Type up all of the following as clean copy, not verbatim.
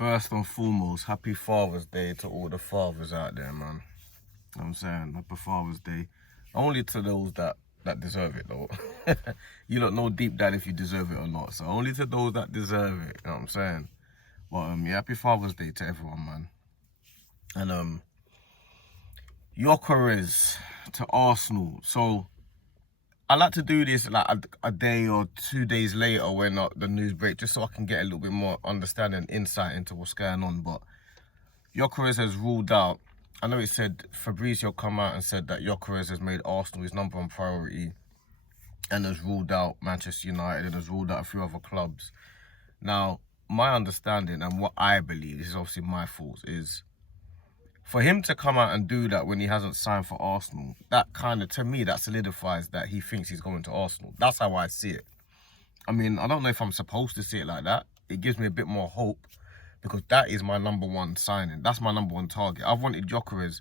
First and foremost, happy Father's Day to all the fathers out there, man. You know what I'm saying? Happy Father's Day. Only to those that deserve it, though. You don't know deep down if you deserve it or not. So only to those that deserve it, you know what I'm saying? But yeah, happy Father's Day to everyone, man. And GYOKERES to Arsenal. So I like to do this like a day or 2 days later when the news breaks, just so I can get a little bit more understanding and insight into what's going on. But GYOKERES has ruled out, I know it said, Fabrizio come out and said that GYOKERES has made Arsenal his #1 priority and has ruled out Manchester United and has ruled out a few other clubs. Now, my understanding and what I believe, this is obviously my thoughts, is for him to come out and do that when he hasn't signed for Arsenal, that kind of, to me, that solidifies that he thinks he's going to Arsenal. That's how I see it. I mean, I don't know if I'm supposed to see it like that. It gives me a bit more hope because that is my #1 signing. That's my #1 target. I've wanted GYOKERES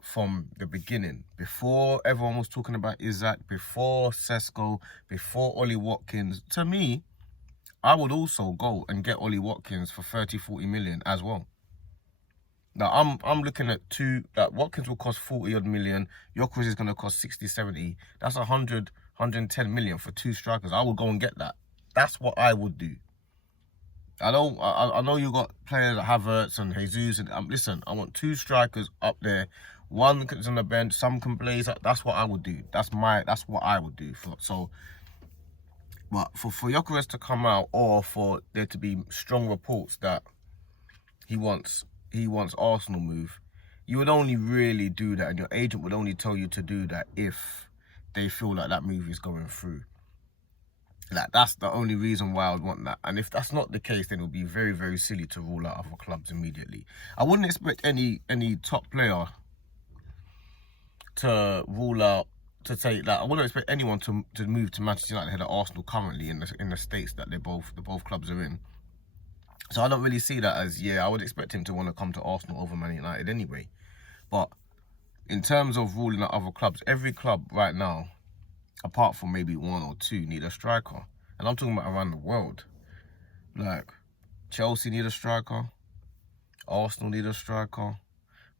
from the beginning. Before everyone was talking about Isaac, before Sesko, before Ollie Watkins. To me, I would also go and get Ollie Watkins for 30, 40 million as well. Now, I'm looking at that Watkins will cost 40 odd million. GYOKERES is going to cost 60, 70. That's 100, 110 million for 2 strikers. I would go and get that. That's what I would do. I know you got players like Havertz and Jesus, and listen, I want 2 strikers up there. One is on the bench, some can blaze up. That's what I would do. That's what I would do. But for GYOKERES to come out, or for there to be strong reports that he wants Arsenal move, you would only really do that, and your agent would only tell you to do that if they feel like that move is going through. Like, that's the only reason why I would want that. And if that's not the case, then it would be very, very silly to rule out other clubs immediately. I wouldn't expect any top player to rule out, to say that. I wouldn't expect anyone to move to Manchester United ahead of Arsenal currently in the states that the both clubs are in. So I don't really see that as, yeah, I would expect him to want to come to Arsenal over Man United anyway. But in terms of ruling out other clubs, every club right now, apart from maybe 1 or 2, need a striker. And I'm talking about around the world. Like, Chelsea need a striker. Arsenal need a striker.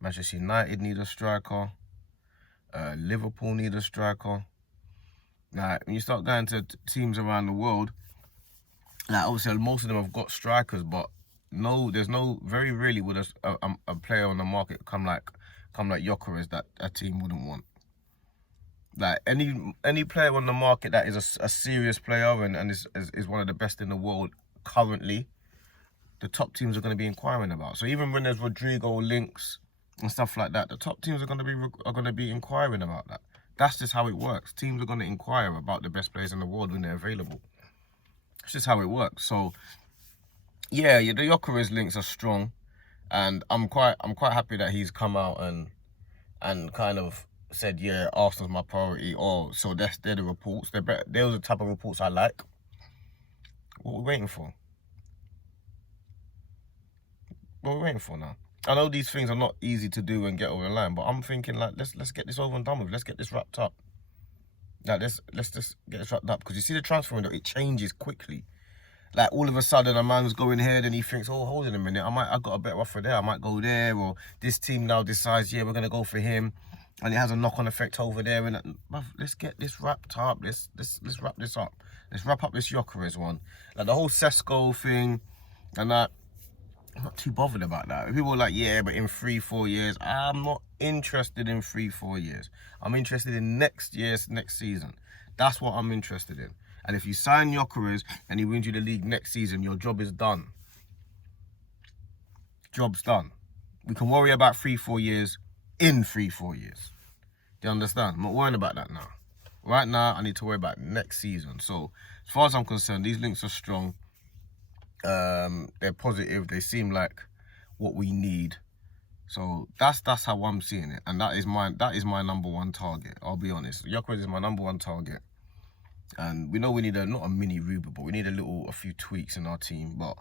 Manchester United need a striker. Liverpool need a striker. Like, when you start going to teams around the world, like, obviously most of them have got strikers, but very rarely would a player on the market come like GYOKERES that a team wouldn't want. Like, any player on the market that is a serious player and is one of the best in the world currently, the top teams are going to be inquiring about. So even when there's Rodrigo links and stuff like that, the top teams are going to be inquiring about that. That's just how it works. Teams are going to inquire about the best players in the world when they're available. It's just how it works. So yeah, the GYOKERES links are strong, and I'm quite happy that he's come out and kind of said, yeah, Arsenal's my priority. Or so they're the reports. They're the type of reports I like. What are we waiting for? What are we waiting for now? I know these things are not easy to do and get over the line, but I'm thinking, like, let's get this over and done with. Let's get this wrapped up. Like, let's just get this wrapped up, because you see the transfer window, it changes quickly. Like, all of a sudden a man's going here and he thinks, oh, hold on a minute, I got a better offer there, I might go there. Or this team now decides, yeah, we're gonna go for him, and it has a knock-on effect over there. And let's get this wrapped up. Let's wrap this up. Let's wrap up this GYOKERES one. Like, the whole Sesko thing and that, I'm not too bothered about that. People are like, yeah, but in 3-4 years. I'm not interested in 3-4 years. I'm interested in next season. That's what I'm interested in. And if you sign GYOKERES and he wins you the league next season, your job is done. Job's done. We can worry about 3-4 years in 3-4 years. Do you understand? I'm not worrying about that now. Right now, I need to worry about next season. So, as far as I'm concerned, these links are strong. They're positive. They seem like what we need. So that's how I'm seeing it, and that is my #1 target. I'll be honest. GYOKERES is my #1 target, and we know we need not a mini Ruben, but we need a few tweaks in our team. But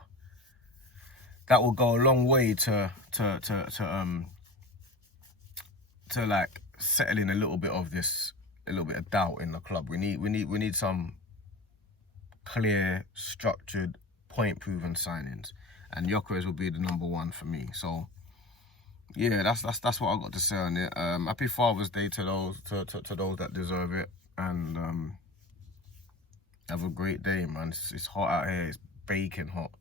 that will go a long way to like settling a little bit of doubt in the club. We need some clear, structured, point-proven signings. and GYOKERES will be the #1 for me. So yeah, that's what I got to say on it. Happy Father's Day to those to those that deserve it, and have a great day, man. It's hot out here. It's baking hot.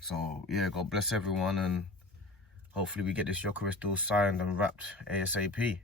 So yeah, God bless everyone, and hopefully we get this GYOKERES deal signed and wrapped ASAP.